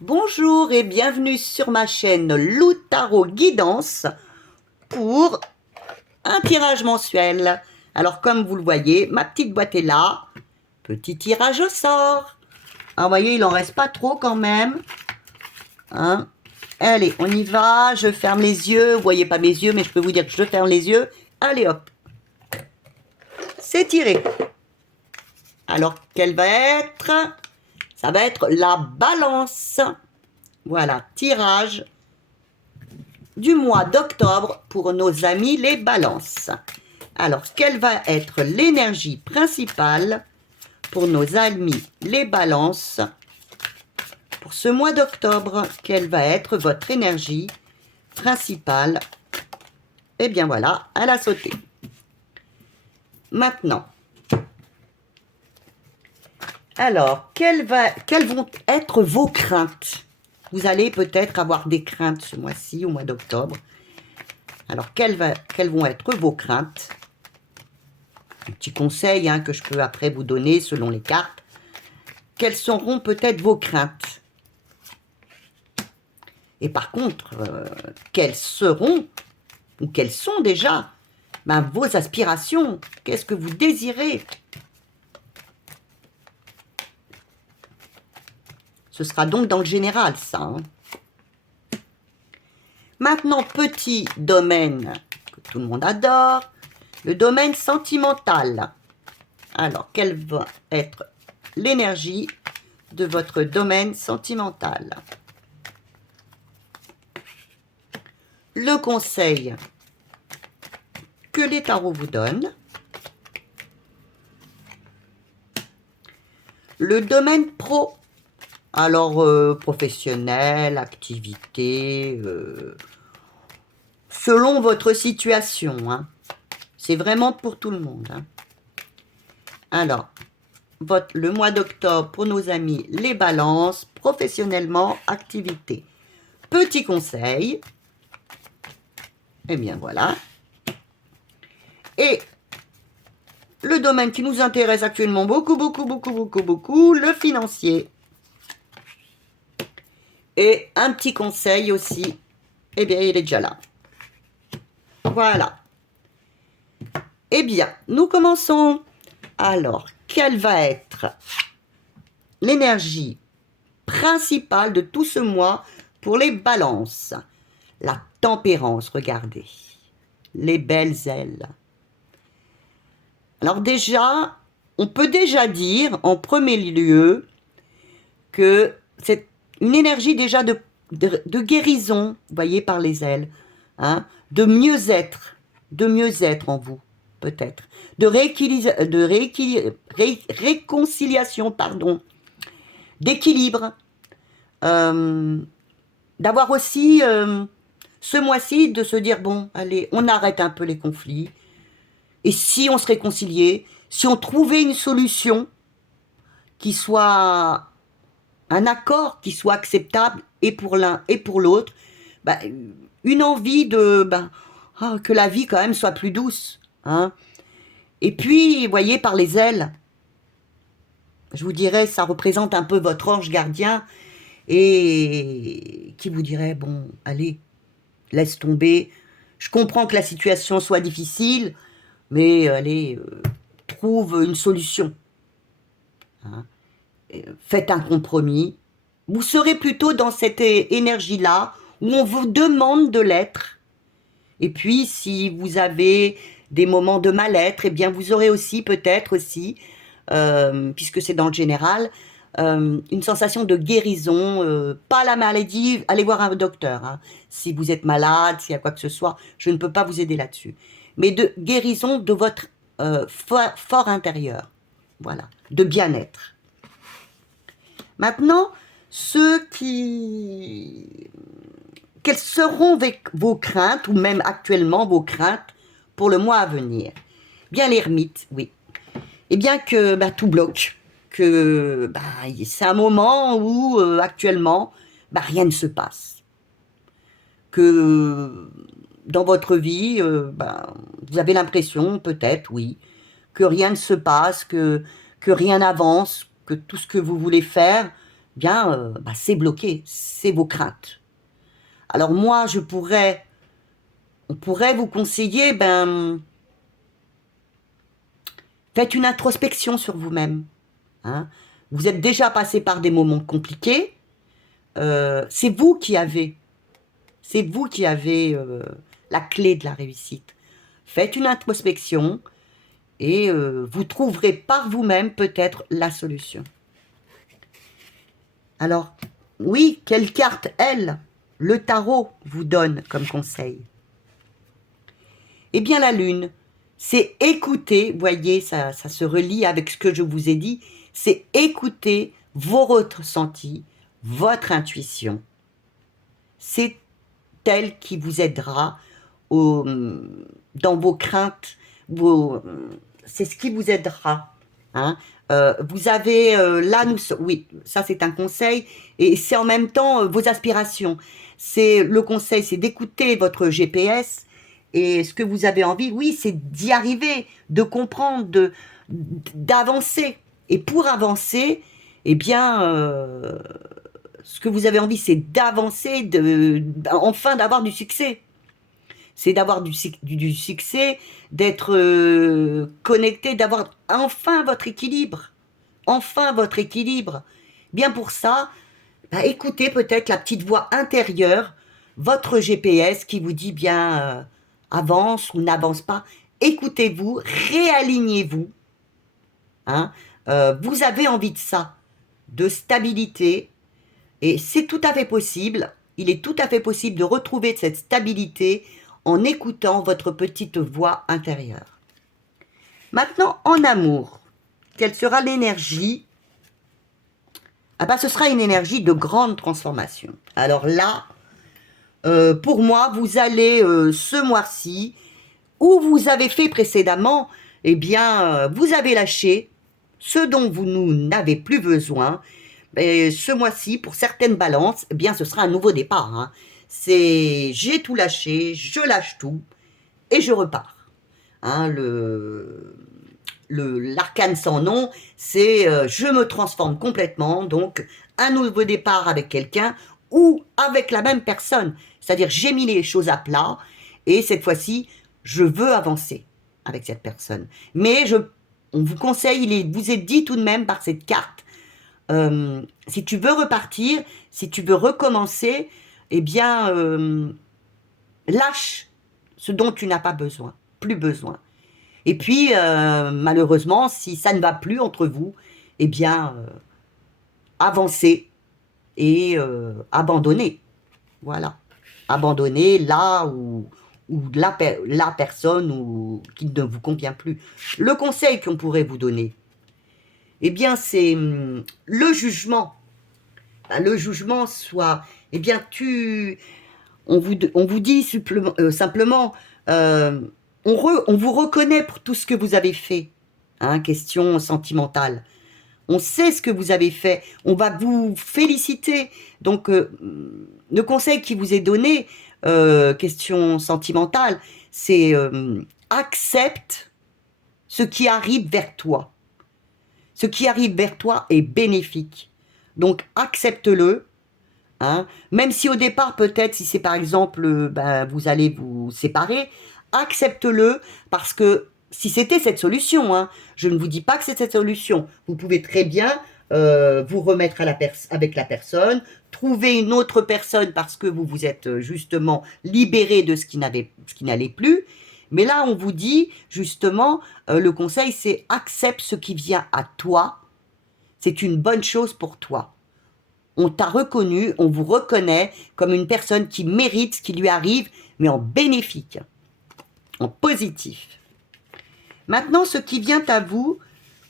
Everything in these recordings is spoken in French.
Bonjour et bienvenue sur ma chaîne Lou Tarot Guidance pour un tirage mensuel. Alors comme vous le voyez, ma petite boîte est là. Petit tirage au sort. Ah, vous voyez, il en reste pas trop quand même. Hein? Allez, on y va. Je ferme les yeux. Vous voyez pas mes yeux, mais je peux vous dire que je ferme les yeux. Allez hop. C'est tiré. Alors, quelle va être? Ça va être la balance. Voilà, tirage du mois d'octobre pour nos amis les balances. Alors, quelle va être l'énergie principale pour nos amis les balances pour ce mois d'octobre? Quelle va être votre énergie principale? Eh bien voilà, elle a sauté. Maintenant, alors, quelles vont être vos craintes? Vous allez peut-être avoir des craintes ce mois-ci, au mois d'octobre. Alors, quelles vont être vos craintes? Un petit conseil que je peux après vous donner selon les cartes. Quelles seront peut-être vos craintes? Et par contre, quelles seront, ou quelles sont déjà, vos aspirations? Qu'est-ce que vous désirez? Ce sera donc dans le général, ça. Maintenant, petit domaine que tout le monde adore, le domaine sentimental. Alors, quelle va être l'énergie de votre domaine sentimental? Le conseil que les tarots vous donnent. Le domaine pro. Alors, professionnel, activité, selon votre situation. C'est vraiment pour tout le monde. Alors, le mois d'octobre pour nos amis les balances, professionnellement, activité. Petit conseil. Eh bien, voilà. Et le domaine qui nous intéresse actuellement beaucoup, le financier. Et un petit conseil aussi, eh bien, il est déjà là. Voilà. Eh bien, nous commençons. Alors, quelle va être l'énergie principale de tout ce mois pour les balances? La tempérance, regardez. Les belles ailes. Alors déjà, on peut déjà dire, en premier lieu, que c'est une énergie déjà de guérison, vous voyez, par les ailes, de mieux-être en vous, peut-être, de réconciliation, pardon, d'équilibre, d'avoir aussi, ce mois-ci, de se dire, bon, allez, on arrête un peu les conflits, et si on se réconciliait, si on trouvait une solution qui soit un accord qui soit acceptable et pour l'un et pour l'autre, une envie de que la vie quand même soit plus douce. Et puis, vous voyez, par les ailes, je vous dirais, ça représente un peu votre ange gardien et qui vous dirait, bon, allez, laisse tomber. Je comprends que la situation soit difficile, mais allez, trouve une solution. Faites un compromis. Vous serez plutôt dans cette énergie-là où on vous demande de l'être. Et puis, si vous avez des moments de mal-être, eh bien, vous aurez aussi, peut-être aussi, puisque c'est dans le général, une sensation de guérison, pas la maladie, allez voir un docteur. Si vous êtes malade, s'il y a quoi que ce soit, je ne peux pas vous aider là-dessus. Mais de guérison de votre fort intérieur. Voilà, de bien-être. Maintenant, quelles seront vos craintes, ou même actuellement vos craintes, pour le mois à venir? Bien l'ermite, oui. Et bien que tout bloque, que c'est un moment où actuellement, rien ne se passe. Que dans votre vie, vous avez l'impression, peut-être, oui, que rien ne se passe, que rien n'avance, que tout ce que vous voulez faire, bien, c'est bloqué, c'est vos craintes. Alors moi, on pourrait vous conseiller, faites une introspection sur vous-même. Hein. Vous êtes déjà passé par des moments compliqués. C'est vous qui avez la clé de la réussite. Faites une introspection et vous trouverez par vous-même peut-être la solution. Alors, oui, quelle carte, elle, le tarot, vous donne comme conseil? Eh bien, la lune, c'est écouter, voyez, ça se relie avec ce que je vous ai dit, c'est écouter vos ressentis, votre intuition. C'est elle qui vous aidera dans vos craintes, c'est ce qui vous aidera. Hein. Vous avez, oui, ça c'est un conseil, et c'est en même temps vos aspirations. Le conseil, c'est d'écouter votre GPS, et ce que vous avez envie, oui, c'est d'y arriver, de comprendre, d'avancer. Et pour avancer, eh bien, ce que vous avez envie, c'est d'avancer, enfin d'avoir du succès. C'est d'avoir du succès, d'être connecté, d'avoir enfin votre équilibre. Enfin votre équilibre. Bien pour ça, écoutez peut-être la petite voix intérieure, votre GPS qui vous dit bien avance ou n'avance pas. Écoutez-vous, réalignez-vous. Hein. Vous avez envie de ça, de stabilité, et c'est tout à fait possible. Il est tout à fait possible de retrouver cette stabilité en écoutant votre petite voix intérieure. Maintenant, en amour, quelle sera l'énergie? Ce sera une énergie de grande transformation. Alors là, pour moi, vous allez ce mois-ci, où vous avez fait précédemment, eh bien, vous avez lâché ce dont vous n'avez plus besoin. Et ce mois-ci, pour certaines balances, eh bien, ce sera un nouveau départ. Hein. C'est j'ai tout lâché, je lâche tout et je repars. Hein, l'arcane sans nom, c'est je me transforme complètement, donc un nouveau départ avec quelqu'un ou avec la même personne. C'est-à-dire j'ai mis les choses à plat et cette fois-ci, je veux avancer avec cette personne. Mais on vous conseille, il vous est dit tout de même par cette carte, si tu veux repartir, si tu veux recommencer, eh bien, lâche ce dont tu n'as pas besoin, plus besoin. Et puis, malheureusement, si ça ne va plus entre vous, eh bien, avancez et abandonnez. Voilà. Abandonnez là où la personne qui ne vous convient plus. Le conseil qu'on pourrait vous donner, eh bien, c'est le jugement. Le jugement soit, eh bien, on vous dit simplement, on vous reconnaît pour tout ce que vous avez fait. Hein, question sentimentale. On sait ce que vous avez fait. On va vous féliciter. Donc, le conseil qui vous est donné, question sentimentale, c'est accepte ce qui arrive vers toi. Ce qui arrive vers toi est bénéfique. Donc, accepte-le. Hein. Même si au départ, peut-être, si c'est par exemple, vous allez vous séparer, accepte-le parce que si c'était cette solution, hein, je ne vous dis pas que c'est cette solution. Vous pouvez très bien vous remettre avec la personne, trouver une autre personne parce que vous vous êtes justement libéré de ce qui n'allait plus. Mais là, on vous dit justement, le conseil, c'est accepte ce qui vient à toi. C'est une bonne chose pour toi. On t'a reconnu, on vous reconnaît comme une personne qui mérite ce qui lui arrive, mais en bénéfique, en positif. Maintenant, ce qui vient à vous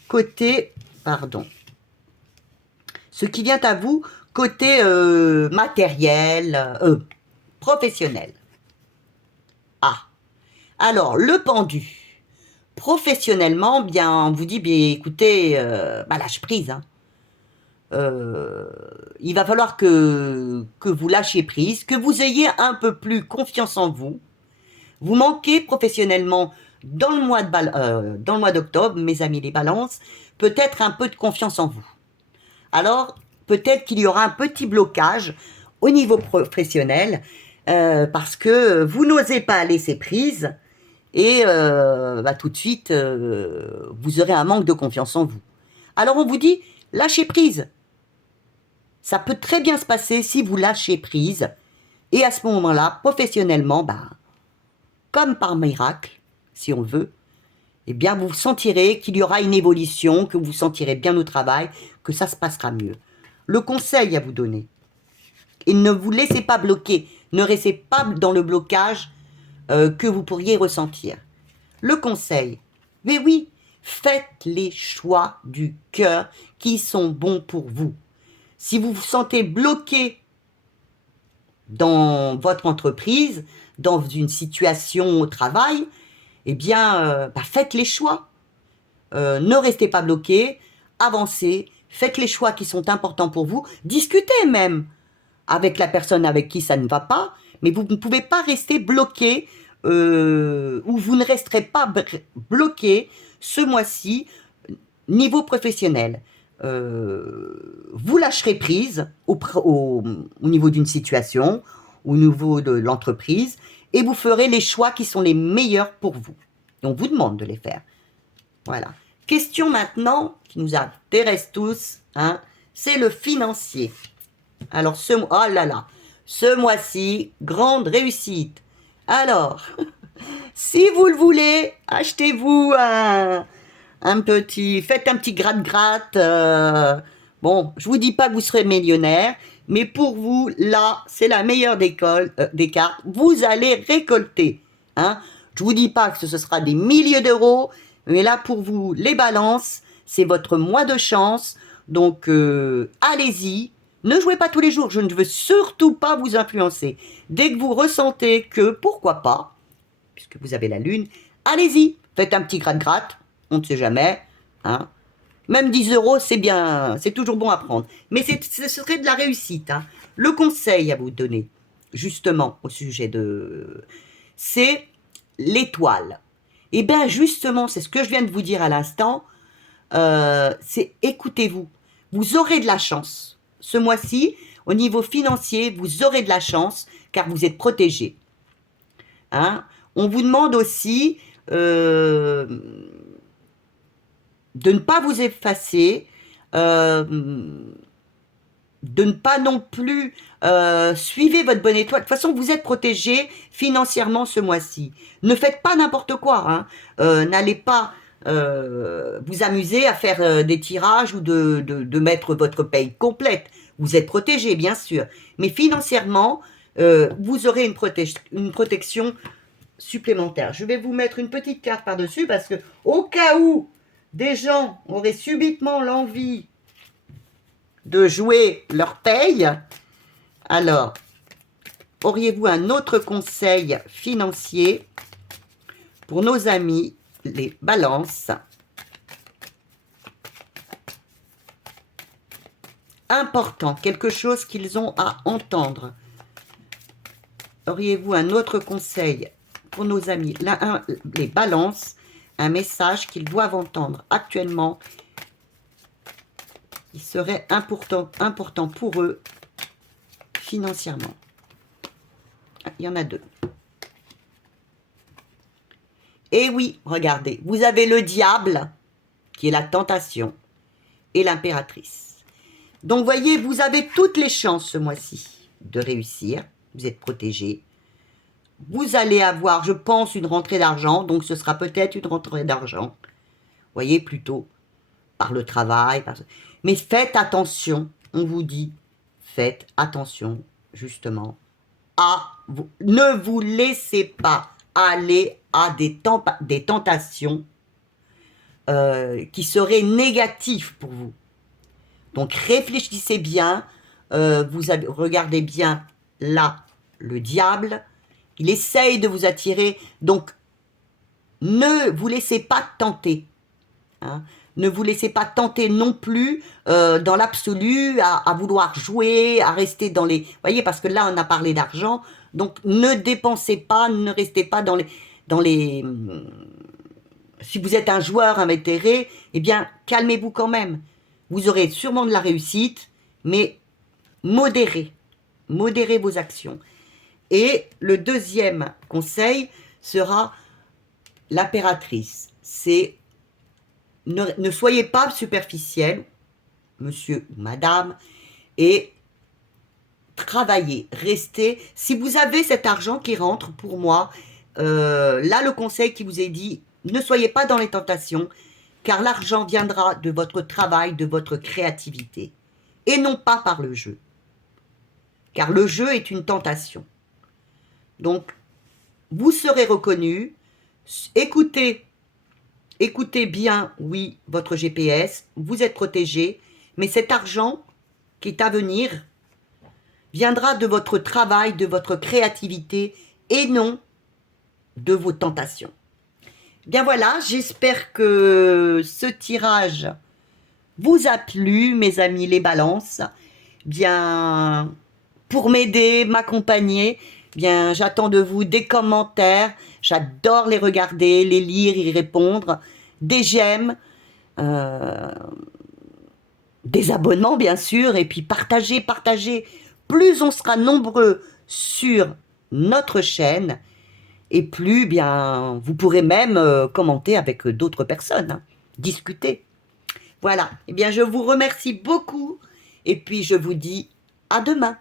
côté, matériel, professionnel. Ah, alors le pendu. Professionnellement, bien, on vous dit, bien, écoutez, lâche prise. Hein. Il va falloir que vous lâchiez prise, que vous ayez un peu plus confiance en vous. Vous manquez professionnellement dans le mois d'octobre, mes amis les balances, peut-être un peu de confiance en vous. Alors, peut-être qu'il y aura un petit blocage au niveau professionnel parce que vous n'osez pas laisser prise et tout de suite, vous aurez un manque de confiance en vous. Alors on vous dit, lâchez prise. Ça peut très bien se passer si vous lâchez prise. Et à ce moment-là, professionnellement, comme par miracle, si on veut, eh bien vous sentirez qu'il y aura une évolution, que vous vous sentirez bien au travail, que ça se passera mieux. Le conseil à vous donner, et ne vous laissez pas bloquer, ne restez pas dans le blocage que vous pourriez ressentir. Le conseil, mais oui, faites les choix du cœur qui sont bons pour vous. Si vous vous sentez bloqué dans votre entreprise, dans une situation au travail, eh bien, faites les choix. Ne restez pas bloqué, avancez, faites les choix qui sont importants pour vous, discutez même avec la personne avec qui ça ne va pas, mais vous ne pouvez pas rester bloqué ou vous ne resterez pas bloqué ce mois-ci niveau professionnel. Vous lâcherez prise au niveau d'une situation, au niveau de l'entreprise, et vous ferez les choix qui sont les meilleurs pour vous. Et on vous demande de les faire. Voilà. Question maintenant qui nous intéresse tous, hein, c'est le financier. Alors, oh là là, ce mois-ci, grande réussite. Alors, si vous le voulez, achetez-vous faites un petit gratte-gratte. Bon, je vous dis pas que vous serez millionnaire, mais pour vous, là, c'est la meilleure des cartes. Vous allez récolter. Hein. Je vous dis pas que ce sera des milliers d'euros, mais là, pour vous, les balances, c'est votre mois de chance. Donc, allez-y. Ne jouez pas tous les jours. Je ne veux surtout pas vous influencer. Dès que vous ressentez que, pourquoi pas, puisque vous avez la lune, allez-y. Faites un petit gratte-gratte. On ne sait jamais. Hein. Même 10 euros, c'est bien. C'est toujours bon à prendre. Mais ce serait de la réussite. Hein. Le conseil à vous donner, justement, au sujet de... c'est l'étoile. Et bien, justement, c'est ce que je viens de vous dire à l'instant. C'est écoutez-vous. Vous aurez de la chance. Ce mois-ci, au niveau financier, vous aurez de la chance car vous êtes protégé. Hein. On vous demande aussi de ne pas vous effacer, de ne pas non plus suivre votre bonne étoile. De toute façon, vous êtes protégé financièrement ce mois-ci. Ne faites pas n'importe quoi. Hein. N'allez pas vous amuser à faire des tirages ou de mettre votre paye complète. Vous êtes protégé, bien sûr. Mais financièrement, vous aurez une protection supplémentaire. Je vais vous mettre une petite carte par-dessus parce que au cas où des gens auraient subitement l'envie de jouer leur paye, alors, auriez-vous un autre conseil financier pour nos amis, les balances? Important, quelque chose qu'ils ont à entendre. Auriez-vous un autre conseil pour nos amis, les balances, un message qu'ils doivent entendre actuellement, qui serait important pour eux financièrement? Il y en a deux. Et oui, regardez, vous avez le diable, qui est la tentation, et l'impératrice. Donc, voyez, vous avez toutes les chances ce mois-ci de réussir. Vous êtes protégé. Vous allez avoir, je pense, une rentrée d'argent. Donc, ce sera peut-être une rentrée d'argent. Voyez, plutôt par le travail. Mais faites attention, on vous dit, faites attention, justement, ne vous laissez pas aller à des tentations qui seraient négatives pour vous. Donc, réfléchissez bien, regardez bien là, le diable, il essaye de vous attirer, donc ne vous laissez pas tenter. Hein. Ne vous laissez pas tenter non plus dans l'absolu à vouloir jouer, à rester dans les... Voyez, parce que là, on a parlé d'argent, donc ne dépensez pas, ne restez pas dans les... Si vous êtes un joueur invétéré, eh bien, calmez-vous quand même. Vous aurez sûrement de la réussite, mais modérez vos actions. Et le deuxième conseil sera l'impératrice. C'est ne soyez pas superficiel, monsieur ou madame, et travaillez, restez. Si vous avez cet argent qui rentre, pour moi, là le conseil qui vous est dit, ne soyez pas dans les tentations, car l'argent viendra de votre travail, de votre créativité, et non pas par le jeu. Car le jeu est une tentation. Donc, vous serez reconnu, écoutez bien, oui, votre GPS, vous êtes protégé, mais cet argent qui est à venir viendra de votre travail, de votre créativité, et non de vos tentations. Bien voilà, j'espère que ce tirage vous a plu, mes amis les balances. Bien, pour m'aider, m'accompagner, bien, j'attends de vous des commentaires. J'adore les regarder, les lire, y répondre. Des j'aime, des abonnements, bien sûr, et puis partagez. Plus on sera nombreux sur notre chaîne, et plus, bien, vous pourrez même commenter avec d'autres personnes, hein, discuter. Voilà, eh bien, je vous remercie beaucoup, et puis je vous dis à demain.